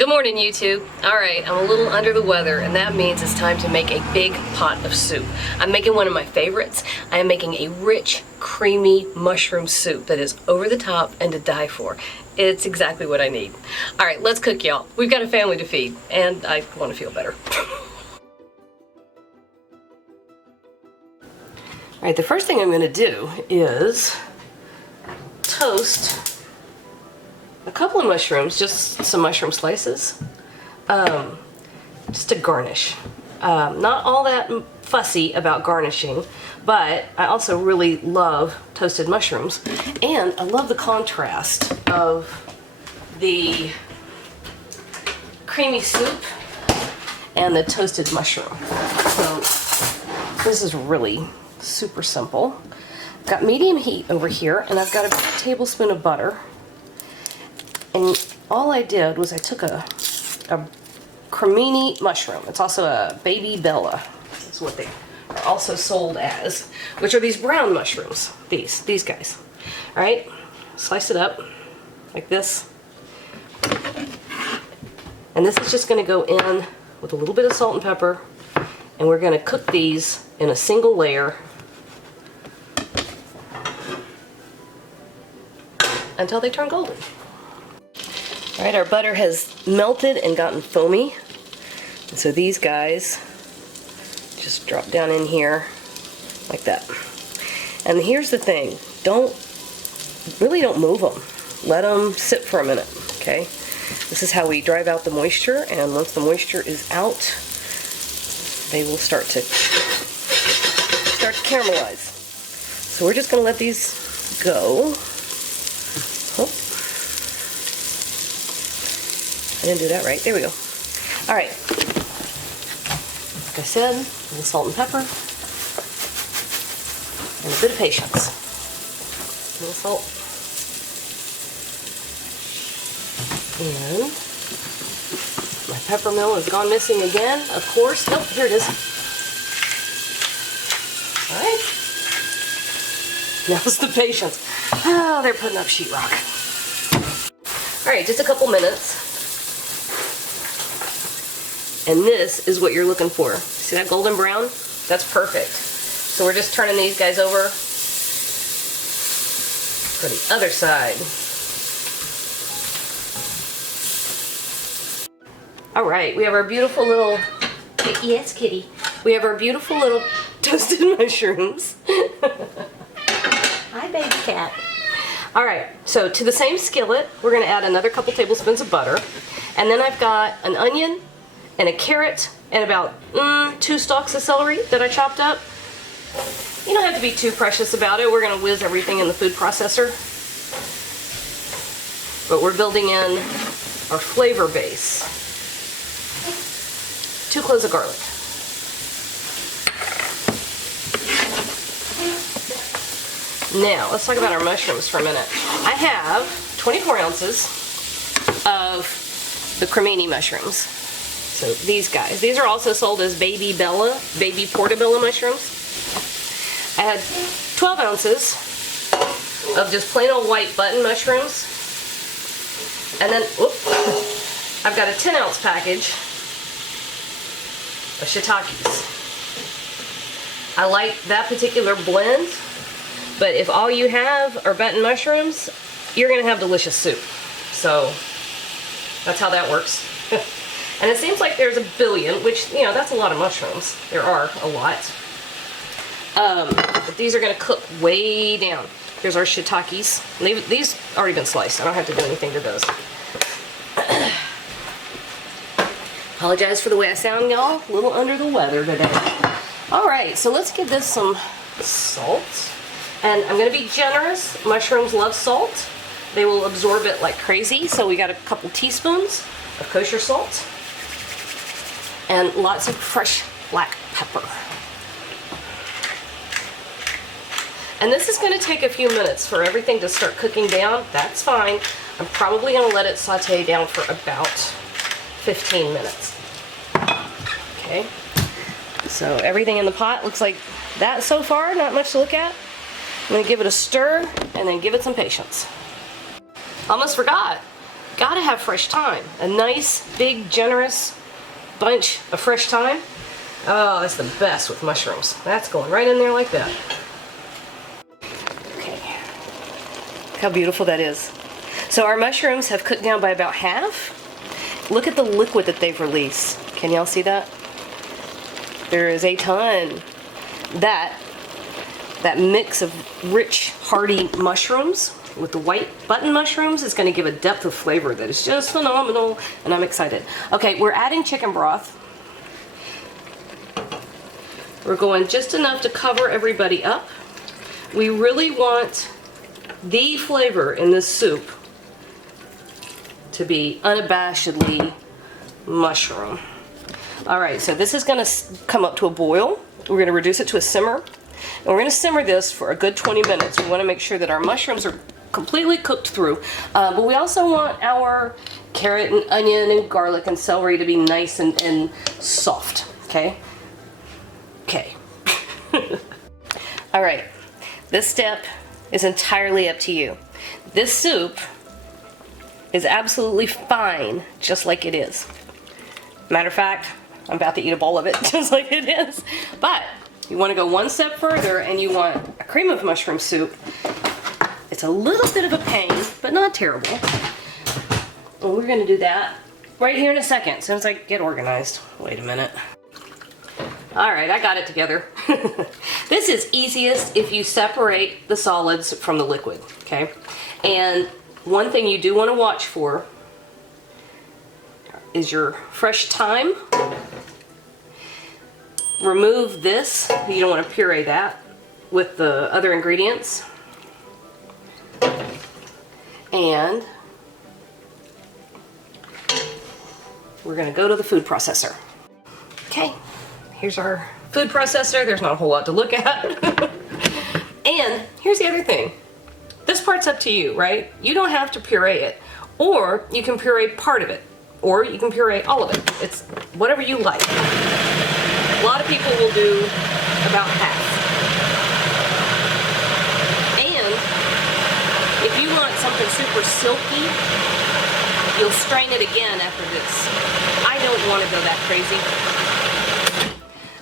Good morning, YouTube. Alright, I'm a little under the weather, and that means it's time to make a big pot of soup. I'm making one of my favorites. I am making a rich, creamy mushroom soup that is over the top and to die for. It's exactly what I need. Alright, let's cook, y'all. We've got a family to feed, and I want to feel better. Alright, the first thing I'm going to do is toast a couple of mushrooms, just some mushroom slices, just to garnish. Not all that fussy about garnishing, but I also really love toasted mushrooms, and I love the contrast of the creamy soup and the toasted mushroom. So this is really super simple. I've got medium heat over here, and I've got a tablespoon of butter. And all I did was I took a cremini mushroom. It's also a baby bella. That's what they are also sold as, which are these brown mushrooms. These guys. All right, slice it up like this. And this is just going to go in with a little bit of salt and pepper, and we're going to cook these in a single layer until they turn golden. Alright, our butter has melted and gotten foamy. And so these guys just drop down in here like that. And here's the thing, really don't move them. Let them sit for a minute, okay? This is how we drive out the moisture, and once the moisture is out, they will start to caramelize. So we're just going to let these go. Oh. I didn't do that right. There we go. Alright. Like I said, a little salt and pepper. And a bit of patience. A little salt. And my pepper mill has gone missing again, of course. Nope, here it is. Alright. Now's the patience. Oh, they're putting up sheetrock. Alright, just a couple minutes. And this is what you're looking for. See that golden brown? That's perfect. So we're just turning these guys over for the other side. Alright, we have our beautiful little, yes kitty, we have our beautiful little toasted mushrooms. Hi baby cat. Alright, so to the same skillet, we're going to add another couple tablespoons of butter. And then I've got an onion and a carrot and about 2 stalks of celery that I chopped up. You don't have to be too precious about it. We're going to whiz everything in the food processor. But we're building in our flavor base. 2 cloves of garlic. Now, let's talk about our mushrooms for a minute. I have 24 ounces of the cremini mushrooms. So these guys. These are also sold as baby portobello mushrooms. I had 12 ounces of just plain old white button mushrooms. And then, I've got a 10-ounce package of shiitakes. I like that particular blend, but if all you have are button mushrooms, you're going to have delicious soup. So that's how that works. And it seems like there's a billion, which, you know, that's a lot of mushrooms. There are a lot. But these are going to cook way down. Here's our shiitakes. These already been sliced. I don't have to do anything to those. Apologize for the way I sound, y'all. A little under the weather today. Alright, so let's give this some salt. And I'm going to be generous. Mushrooms love salt. They will absorb it like crazy. So we got a couple teaspoons of kosher salt. And lots of fresh black pepper. And this is going to take a few minutes for everything to start cooking down. That's fine. I'm probably going to let it saute down for about 15 minutes. Okay. So everything in the pot looks like that so far. Not much to look at. I'm going to give it a stir and then give it some patience. Almost forgot. gotta have fresh thyme. A nice, big, generous bunch of fresh thyme. Oh, that's the best with mushrooms. That's going right in there like that. Okay. Look how beautiful that is. So our mushrooms have cooked down by about half. Look at the liquid that they've released. Can y'all see that? There is a ton. That mix of rich, hearty mushrooms with the white button mushrooms is going to give a depth of flavor that is just phenomenal, and I'm excited. Okay, we're adding chicken broth. We're going just enough to cover everybody up. We really want the flavor in this soup to be unabashedly mushroom. Alright, so this is going to come up to a boil. We're going to reduce it to a simmer. And we're going to simmer this for a good 20 minutes. We want to make sure that our mushrooms are completely cooked through. But we also want our carrot and onion and garlic and celery to be nice and soft. Okay? Okay. Alright, this step is entirely up to you. This soup is absolutely fine just like it is. Matter of fact, I'm about to eat a bowl of it just like it is. But you want to go one step further and you want a cream of mushroom soup. It's a little bit of a pain, but not terrible. And we're going to do that right here in a second, as soon as I get organized. Wait a minute. Alright, I got it together. This is easiest if you separate the solids from the liquid, okay? And one thing you do want to watch for is your fresh thyme. Remove this, you don't want to puree that with the other ingredients. And we're going to go to the food processor. Okay, here's our food processor. There's not a whole lot to look at. And here's the other thing. This part's up to you, right? You don't have to puree it. Or you can puree part of it. Or you can puree all of it. It's whatever you like. A lot of people will do about half. And if you want something super silky, you'll strain it again after this. I don't want to go that crazy.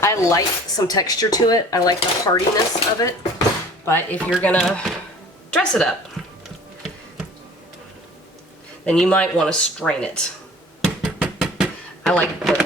I like some texture to it. I like the hardiness of it. But if you're gonna dress it up, then you might want to strain it. I like the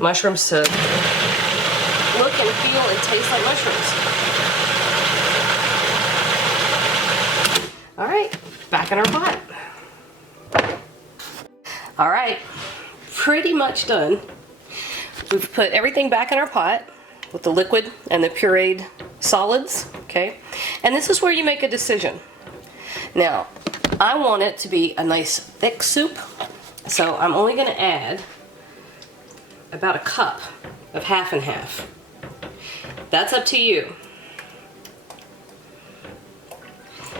mushrooms to look and feel and taste like mushrooms. Alright, back in our pot. Alright, pretty much done. We've put everything back in our pot with the liquid and the pureed solids, okay? And this is where you make a decision. Now, I want it to be a nice thick soup, so I'm only going to add about a cup of half and half. That's up to you.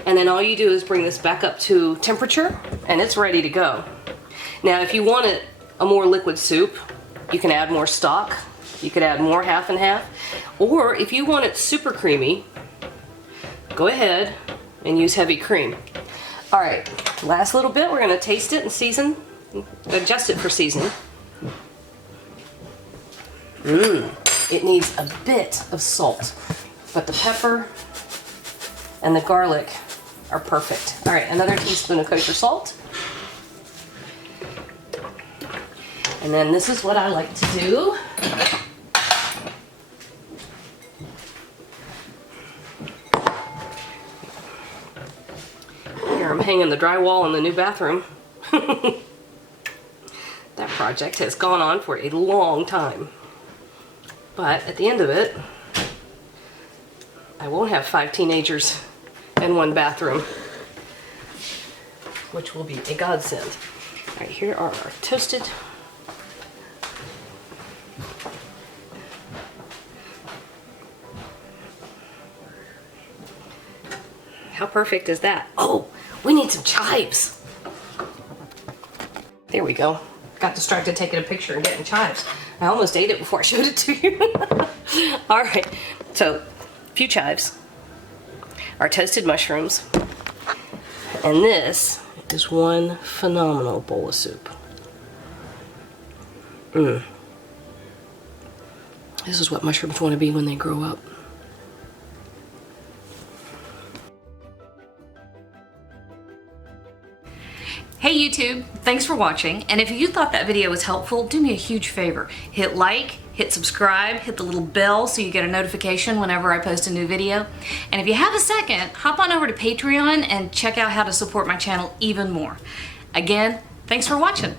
And then all you do is bring this back up to temperature and it's ready to go. Now if you want it a more liquid soup, you can add more stock. You could add more half and half. Or if you want it super creamy, go ahead and use heavy cream. Alright, last little bit, we're going to taste it and season, adjust it for seasoning. It needs a bit of salt, but the pepper and the garlic are perfect. Alright, another teaspoon of kosher salt. And then this is what I like to do. Here I'm hanging the drywall in the new bathroom. That project has gone on for a long time. But at the end of it, I won't have 5 teenagers in one bathroom, which will be a godsend. Alright, here are our toasted How perfect is that? Oh, we need some chives. There we go. Got distracted taking a picture and getting chives. I almost ate it before I showed it to you. All right, so a few chives, our toasted mushrooms, and this is one phenomenal bowl of soup. This is what mushrooms want to be when they grow up. Hey YouTube, thanks for watching, and if you thought that video was helpful, do me a huge favor. Hit like, hit subscribe, hit the little bell so you get a notification whenever I post a new video. And if you have a second, hop on over to Patreon and check out how to support my channel even more. Again, thanks for watching.